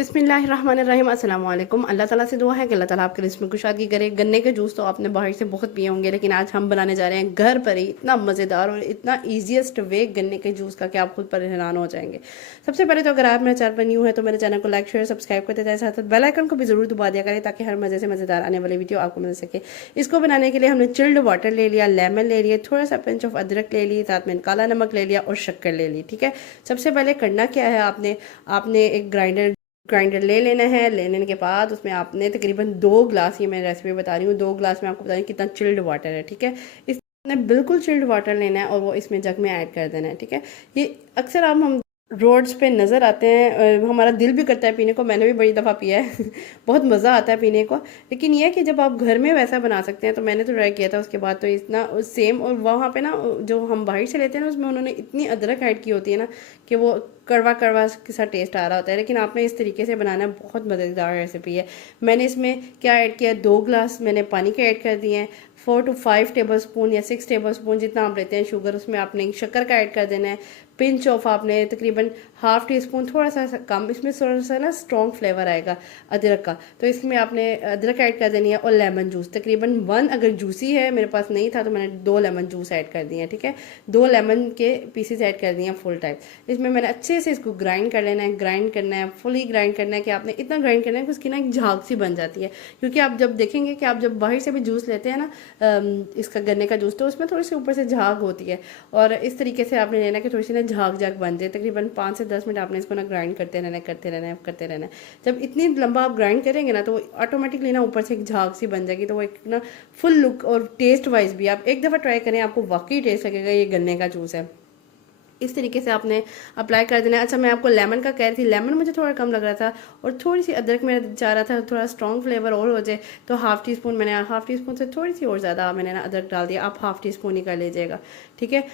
बिस्मिल्लाहिर्रहमानिर्रहीम अस्सलाम वालेकुम। अल्लाह ताला से दुआ है कि अल्लाह ताला आपके रिज़्क़ में कुशादगी करे। गन्ने के जूस तो आपने बाहर से बहुत पिए होंगे, लेकिन आज हम बनाने जा रहे हैं घर पर ही इतना मज़ेदार और इतना ईजीएस्ट वे गन्ने के जूस का कि आप खुद पर हैरान हो जाएंगे। सबसे पहले तो अगर आप मेरे चैनल पर न्यू है तो मेरे चैनल को लाइक शेयर सब्सक्राइब करते जाए, साथ साथ बेल आइकन को भी ज़रूर दबा दिया करें ताकि हर मज़े से मज़ेदार आने वाली वीडियो आपको मिल सके। इसको बनाने के लिए हमने चिल्ड वाटर ले लिया, लेमन ले लिया, थोड़ा सा पिंच ऑफ अदरक ले ली, साथ में काला नमक ले लिया और शक्कर ले ली। ठीक है, सबसे पहले करना क्या है, आपने एक ग्राइंडर ले लेना है। लेने के बाद उसमें आपने तकरीबन 2 ग्लास, ये मैं रेसिपी बता रही हूँ, 2 ग्लास में आपको बता रही हूँ कितना चिल्ड वाटर है। ठीक है, इसने बिल्कुल चिल्ड वाटर लेना है और वो इसमें जग में ऐड कर देना है। ठीक है, ये अक्सर हम रोड्स पे नज़र आते हैं, हमारा दिल भी करता है पीने को, मैंने भी बड़ी दफ़ा पिया है बहुत मज़ा आता है पीने को। लेकिन यह है कि जब आप घर में वैसा बना सकते हैं, तो मैंने तो ट्राई किया था, उसके बाद तो इतना सेम। और वहाँ पे ना जो हम बाहर से लेते हैं ना, उसमें उन्होंने इतनी अदरक ऐड की होती है ना कि वो कड़वा कड़वा सा टेस्ट आ रहा होता है। लेकिन आपने इस तरीके से बनाना है, बहुत मज़ेदार रेसिपी है। मैंने इसमें क्या ऐड किया, 2 ग्लास मैंने पानी के ऐड कर दिए हैं। 4 to 5 टेबल स्पून या 6 टेबल स्पून जितना आप लेते हैं शुगर, उसमें आपने शक्कर का ऐड कर देना है। पिंच ऑफ आपने तकरीबन हाफ टी स्पून, थोड़ा सा कम, इसमें थोड़ा सा ना स्ट्रॉन्ग फ्लेवर आएगा अदरक का, तो इसमें आपने अदरक ऐड कर देनी है। और लेमन जूस तकरीबन 1, अगर जूसी है, मेरे पास नहीं था तो मैंने 2 लेमन जूस ऐड कर दिए हैं। ठीक है, 2 लेमन के पीसेस ऐड कर दिए हैं फुल टाइप। इसमें मैंने अच्छे से इसको ग्राइंड कर लेना है, ग्राइंड करना है, फुली ग्राइंड करना है कि आपने इतना ग्राइंड करना है कि उसकी ना एक झाग सी बन जाती है। क्योंकि आप जब देखेंगे कि आप जब बाहर से भी जूस लेते हैं ना, इसका गन्ने का जूस, तो उसमें थोड़ी सी ऊपर से झाग होती है, और इस तरीके से आपने लेना कि थोड़ी सी ना झाग झाग बन जाए। तकरीबन 5 से 10 मिनट आपने इसको ना ग्राइंड करते रहना है। जब इतनी लंबा आप ग्राइंड करेंगे ना, तो ऑटोमेटिकली ना ऊपर से एक झाग सी बन जाएगी, तो वो एक ना फुल लुक और टेस्ट वाइज भी आप एक दफ़ा ट्राई करें, आपको वाकई टेस्ट लगेगा ये गन्ने का जूस है। इस तरीके से आपने अप्लाई कर देना है। अच्छा, मैं आपको लेमन का कह रही थी, लेमन मुझे थोड़ा कम लग रहा था और थोड़ी सी अदरक में चाह रहा था थोड़ा स्ट्रॉन्ग फ्लेवर और हो जाए, तो हाफ़ टी स्पून, मैंने हाफ़ टी स्पून से थोड़ी सी और ज़्यादा मैंने ना अदरक डाल दिया। आप हाफ़ टी स्पून ही कर लीजिएगा। ठीक है,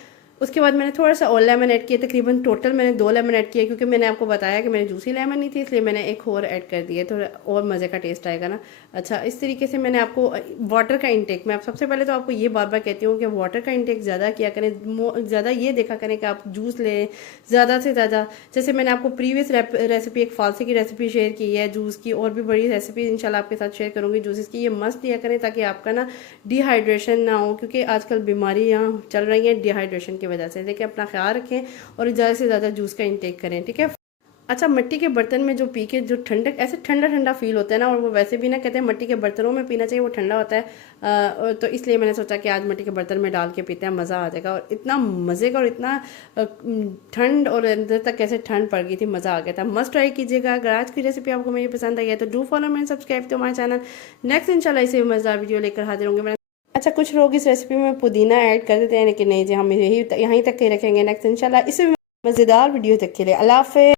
उसके बाद मैंने थोड़ा सा और लेमन ऐड किया, तकरीबन टोटल मैंने 2 लेमन ऐड किए, क्योंकि मैंने आपको बताया कि मेरे जूसी लेमन नहीं थी, इसलिए मैंने एक और ऐड कर दिया, तो और मज़े का टेस्ट आएगा ना। अच्छा, इस तरीके से मैंने आपको वाटर का इंटेक, मैं आप सबसे पहले तो आपको ये बार बार कहती हूँ कि वाटर का इंटेक ज़्यादा किया करें, ज़्यादा ये देखा करें कि आप जूस लें ज़्यादा से ज़्यादा। जैसे मैंने आपको प्रीवियस रेसिपी, एक फालसे की रेसिपी शेयर की है जूस की, और भी बड़ी रेसिपी इंशाल्लाह आपके साथ शेयर करूँगी जूसेस की। ये मस्ट लिया करें ताकि आपका ना डिहाइड्रेशन ना हो, क्योंकि आजकल बीमारी यहाँ चल रही है डिहाइड्रेशन की वजह से। देखिए, अपना ख्याल रखें और ज़्यादा से ज़्यादा जूस का इंटेक करें। ठीक है। अच्छा, मिट्टी के बर्तन में जो पी के जो ठंडक, ऐसे ठंडा ठंडा फील होता है ना, और वो वैसे भी ना कहते हैं मिट्टी के बर्तनों में पीना चाहिए, वो ठंडा होता है। तो इसलिए मैंने सोचा कि आज मिट्टी के बर्तन में डाल के पीते हैं, मज़ा आ जाएगा। और इतना मज़े का और इतना ठंड और अंदर तक कैसे ठंड पड़ गई थी, मज़ा आ गया था। मस्ट ट्राई कीजिएगा। अगर आज की रेसिपी आपको मेरी पसंद आई है तो do follow me, subscribe to my channel. Next इंशाल्लाह इसे मज़ेदार वीडियो लेकर हाजिर होंगे। अच्छा, कुछ लोग इस रेसिपी में पुदीना ऐड कर देते हैं, लेकिन नहीं जी, हम यहीं तक ही रखेंगे। नेक्स्ट इंशाल्लाह इसे मज़ेदार वीडियो तक के लिए अल्लाह हाफ़िज़।